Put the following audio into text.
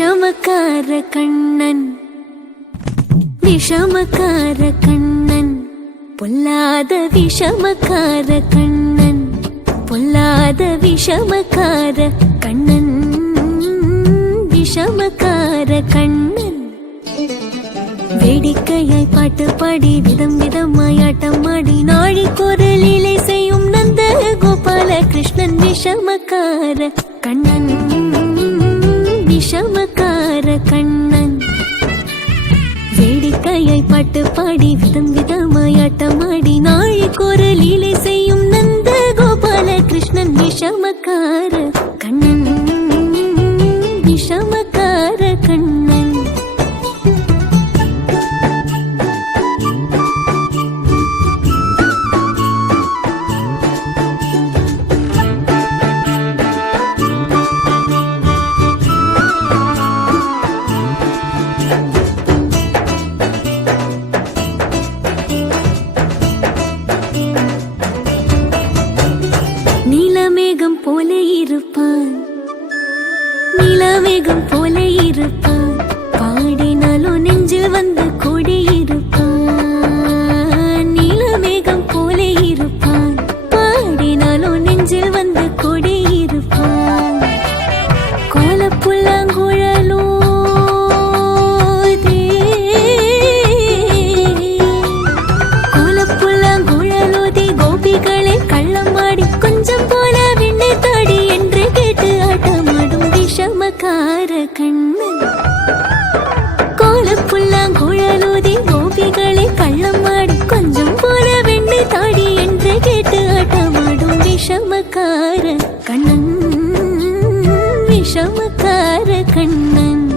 விஷமக்கார கண்ணன் விஷமக்கார கண்ணன் பொல்லாத விஷமக்கார கண்ணன் பொல்லாத விஷமக்கார கண்ணன் விஷமக்கார கண்ணன் வேடிக்கையாய் பாட்டு பாடி விதம் விதமாய் ஆட்டமாடி நாழிக்கொரு லீலை செய்யும் நந்த கோபால கிருஷ்ணன் விஷமக்கார கண்ணன் விஷமக்கார கண்ணன் வேடிக்கையாய் பாட்டு பாடி விதம் விதமாய் ஆட்டமாடி நாழிக்கொரு லீலை செய்யும் நந்த கோபால கிருஷ்ணன் விஷமக்கார கண்ணன் விஷமக்கார கண்ணன் நீலமேகம் போல இருப்பான் நீலமேகம் போல இருப்பான் பாடினாலும் நெஞ்சில் வந்து கூடியிருப்பான் நீலமேகம் போல இருப்பான் பாடினாலும் நெஞ்சில் வந்து கூடியிருப்பான் கோலப்புல்லாங்குழலோ கோலப்புல்லாங்குழலோதி கோபிகளை கள்ளமாடி கொஞ்சம் போல விண்ணை தாடி என்று கேட்டு ஆட்டமாடும் விஷமக்கார கண்ணன் கோலப்புல்லாங்குழலோதி கோபிகளை கள்ளமாடி கொஞ்சம் போல விண்ணை தாடி என்று கேட்டு ஆட்டமாடும் விஷமக்கார கண்ணன் விஷமக்கார கண்ணன்